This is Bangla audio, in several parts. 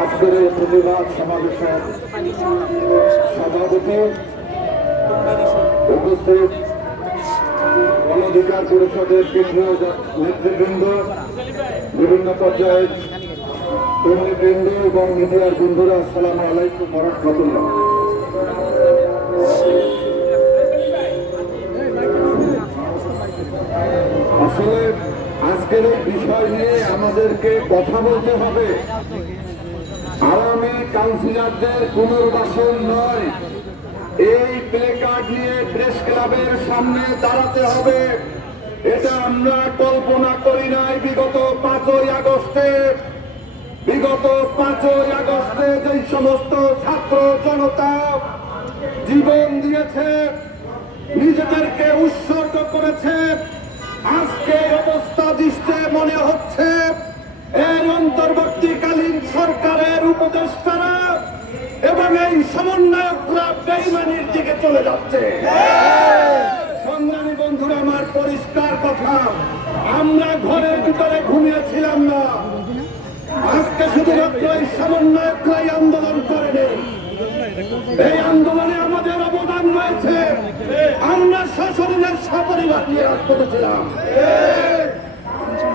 আজকের এই প্রতিবাদ সমাবেশের সভাপতি উপস্থিত গণ অধিকার পরিষদের কেন্দ্রীয় নেতৃবৃন্দ, বিভিন্ন পর্যায়ের কর্মীবৃন্দ এবং মিডিয়ার বন্ধুরা, আসসালামু আলাইকুম ওয়া রাহমাতুল্লাহ। আসলে আজকের এই বিষয় নিয়ে আমাদেরকে কথা বলতে হবে। আওয়ামী কাউন্সিলরদের পুনর্বাসন নয়, এই প্লে কার্ড নিয়ে প্রেস ক্লাবের সামনে দাঁড়াতে হবে। এটা আমরা কল্পনা করি নাই। বিগত 5ই আগস্টে যে সমস্ত ছাত্র জনতা জীবন দিয়েছে, নিজেদেরকে উৎসর্গ করেছে, আজকে অবস্থা দৃষ্টে মনে হচ্ছে এর অন্তর্বর্তীকালীন সরকারের উপদেষ্টারা এবং এই সমন্বয়করা বেইমানির দিকে চলে যাচ্ছে। সংগ্রামী বন্ধুরা, আমার পরিষ্কার কথা, আমরা ঘরের ভিতরে ঘুমিয়েছিলাম না। আজকে শুধুমাত্র এই সমন্বয়করাই আন্দোলন করেনি, এই আন্দোলনে আমাদের অবদান রয়েছে। আমরা সশরীরের সপরিবার নিয়ে রাজপথে ছিলাম।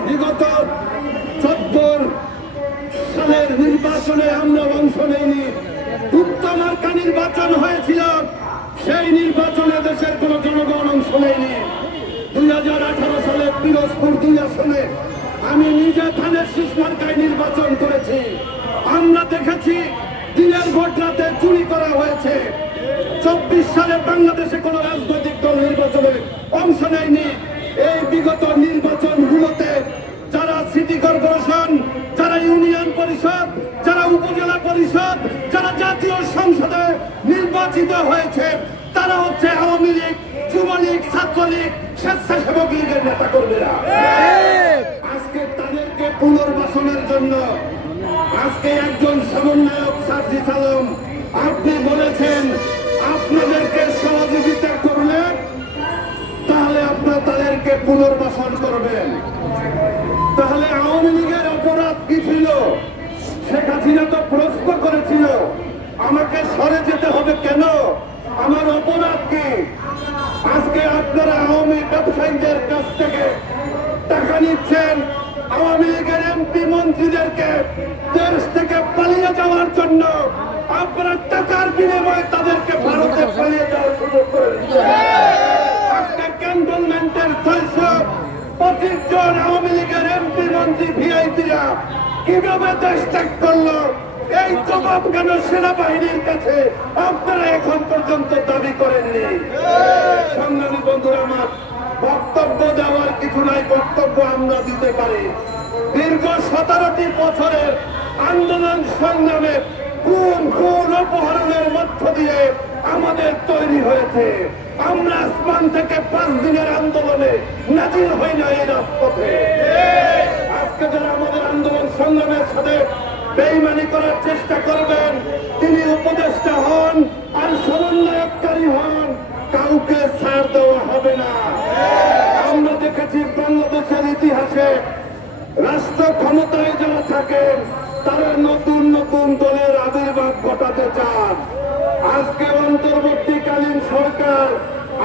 বিগত 14 সালের নির্বাচনে আমরা অংশ নেইনি। উত্তমার্কা নির্বাচন হয়েছিল, সেই নির্বাচনে দেশের কোন জনগণ অংশ নেয়নি। 2018 সালে পিরোজপুর 2 আসনে আমি নিজে ধানের শীষ মার্কায় নির্বাচন করেছি। আমরা দেখেছি দিনের ভোট রাতে চুরি করা হয়েছে। 24 সালে বাংলাদেশে কোন রাজনৈতিক দল নির্বাচনে অংশ নেয়নি। এই বিগত নির্বাচনগুলোতে যারা সিটি কর্পোরেশন, যারা ইউনিয়ন পরিষদ, যারা উপজেলা পরিষদ, যারা জাতীয় সংসদে নির্বাচিত হয়েছে, তারা হচ্ছে আওয়ামী লীগ, যুবলীগ, ছাত্রলীগ, স্বেচ্ছাসেবক লীগের নেতা কর্মীরা। আজকে তাদেরকে পুনর্বাসনের জন্য আজকে একজন সমন্বয়ক সার্জিস আলম, আপনি বলেছেন আপনাদেরকে সহযোগিতা করলে তাহলে আপনারা তাদেরকে পুনর্বাসন করবেন। তাহলে আওয়ামী লীগের অপরাধ কি ছিল? শেখ হাসিনা তো প্রশ্ন করেছিল আমাকে সরে যেতে হবে কেন, আমার অপরাধ কি? আজকে আপনারা আওয়ামী ব্যবসায়ীদের কাছ থেকে টাকা নিচ্ছেন, আওয়ামী লীগের এমপি মন্ত্রীদেরকে দেশ থেকে পালিয়ে যাওয়ার জন্য আপনারা টাকার বিনিময়ে তাদেরকে ভারতে পালিয়ে যাওয়ার সুযোগ করে দিচ্ছেন। আজকে ক্যান্টনমেন্টের 625 জন আওয়ামী লীগের এমপি মন্ত্রী ভিআইপিরা কিভাবে দেশ ত্যাগ করলো, এই জবাব কেন সেনাবাহিনীর কাছে আপনারা এখন পর্যন্ত দাবি করেননি? সংগ্রামী বন্ধুরা, আমার বক্তব্য দেওয়ার কিছু নাই, বক্তব্য আমরা দিতে পারি। দীর্ঘ 17টি বছরের আন্দোলন সংগ্রামে খুন অপহরণের মধ্য দিয়ে আমাদের তৈরি হয়েছে। আমরা আসমান থেকে 5 দিনের আন্দোলনে নাজিল হই না এই রাজপথে। আজকে যারা আমাদের আন্দোলন সংগ্রামের সাথে বেইমানি করার চেষ্টা করবেন, তিনি উপদেষ্টা হন আর সমন্বয়কারী হন, কাউকে ছাড় দেওয়া হবে না। আমরা দেখেছি বাংলাদেশের ইতিহাসে রাষ্ট্র ক্ষমতায় যারা থাকেন তারা নতুন নতুন দলের আবির্ভাব ঘটাতে চান। আজকে অন্তর্বর্তীকালীন সরকার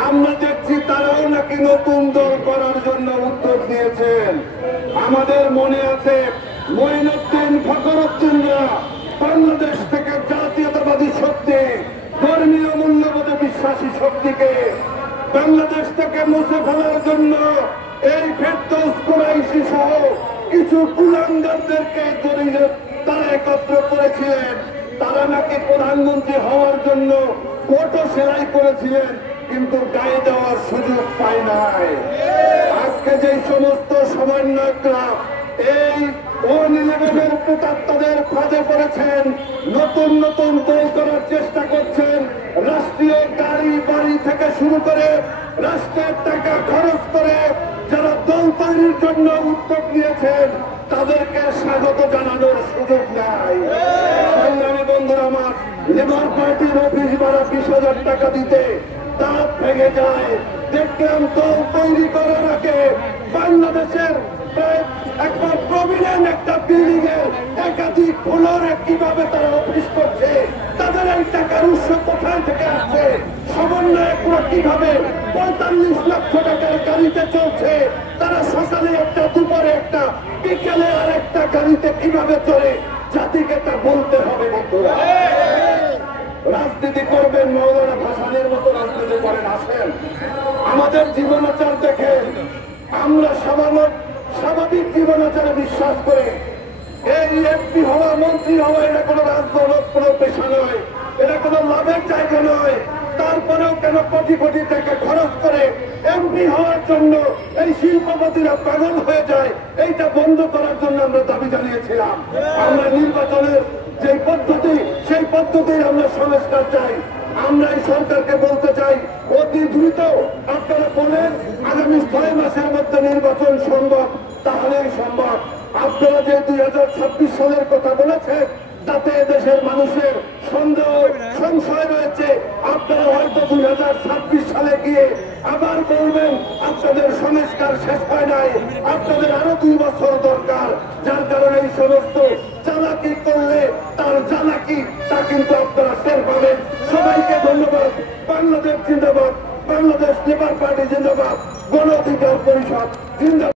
আমরা দেখছি তারাও নাকি নতুন দল করার জন্য উদ্যোগ নিয়েছেন। আমাদের মনে আছে মঈনুদ্দিন ফখরুদ্দিনরা বাংলাদেশ থেকে জাতীয়তাবাদী শক্তি, ধর্মীয় মূল্যবোধে বিশ্বাসী শক্তিকে বাংলাদেশ থেকে মুছে ফেলার জন্য এই ফেরদৌস কুরাইশি সহ কিছু কুলাঙ্গারদেরকে তারা একত্র করেছিলেন। তারা নাকি প্রধানমন্ত্রী হওয়ার জন্য কোটও সেলাই করেছিলেন, কিন্তু গায়ে দেওয়ার সুযোগ পায় নাই। আজকে যে সমস্ত সমন্বয়করা এই অনিলেবের প্রেতাত্মাদের ফাঁদে পড়েছেন, নতুন নতুন দল করার চেষ্টা করছেন, রাষ্ট্রীয় গাড়ি বাড়ি থেকে শুরু করে রাষ্ট্রের টাকা খরচ করে যারা দল তৈরির জন্য উদ্যোগ নিয়েছেন, তাদেরকে স্বাগত জানানোর সুযোগ নাই। সংগ্রামী বন্ধুরা, আমার লেবার পার্টির অফিস ভাড়া 20,000 টাকা দিতে দাঁত ভেঙে যায়। দেখলাম দল তৈরি করার আগে বাংলাদেশের একবার প্রমিনেন্ট একটা বিল্ডিং এর একাধিক ফ্লোরে কিভাবে তারা অফিস করছে, তাদের এই টাকার উৎস কোথায় থেকে আসছে, সমন্বয়করা কিভাবে 45 লক্ষ টাকার গাড়িতে চলছে, তারা সকালে একটা, দুপুরে একটা, বিকেলে আর একটা গাড়িতে কিভাবে চলে, জাতিকে তা বলতে হবে বন্ধুরা। রাজনীতি করবেন, মৌলানা ভাসানের মতো রাজনীতি করেন, আসেন আমাদের জীবনাচার দেখে আমরা স্বাভাবিক জীবনাচারে বিশ্বাস করি। এই এমপি হওয়া, মন্ত্রী হওয়া এটা কোনো রাজনৈতিক কোনো পেশা নয়, এটা কোনো লাভের জায়গা নয়। তারপরেও কেন কোটি কোটি টাকা খরচ করে এমপি হওয়ার জন্য এই শিল্পপতিরা পাগল হয়ে যায়, এইটা বন্ধ করার জন্য আমরা দাবি জানিয়েছিলাম। আমরা নির্বাচনের যে পদ্ধতি, সেই পদ্ধতির আমরা সংস্কার চাই। আমরা এই সরকারকে বলতে চাই, অতি দ্রুত আপনারা বলেন আগামী 6 মাসের মধ্যে নির্বাচন সম্ভব, তাহলেই সম্ভব। আপনারা যে 2026 সালের কথা বলেছেন, তাতে দেশের মানুষের সন্দেহ, সংশয় রয়েছে। আপনারা হয়তো 2026 সালে গিয়ে আবার বলবেন আপনাদের সংস্কার শেষ হয় নাই, আপনাদের আরো 2 বছর দরকার। যার কারণে এই সমস্ত চালাকি করলে তার চালাকি তা কিন্তু আপনারা টের পাবেন। সবাইকে ধন্যবাদ। বাংলাদেশ জিন্দাবাদ, বাংলাদেশ লেবার পার্টি জিন্দাবাদ, গণ অধিকার পরিষদ জিন্দাবাদ।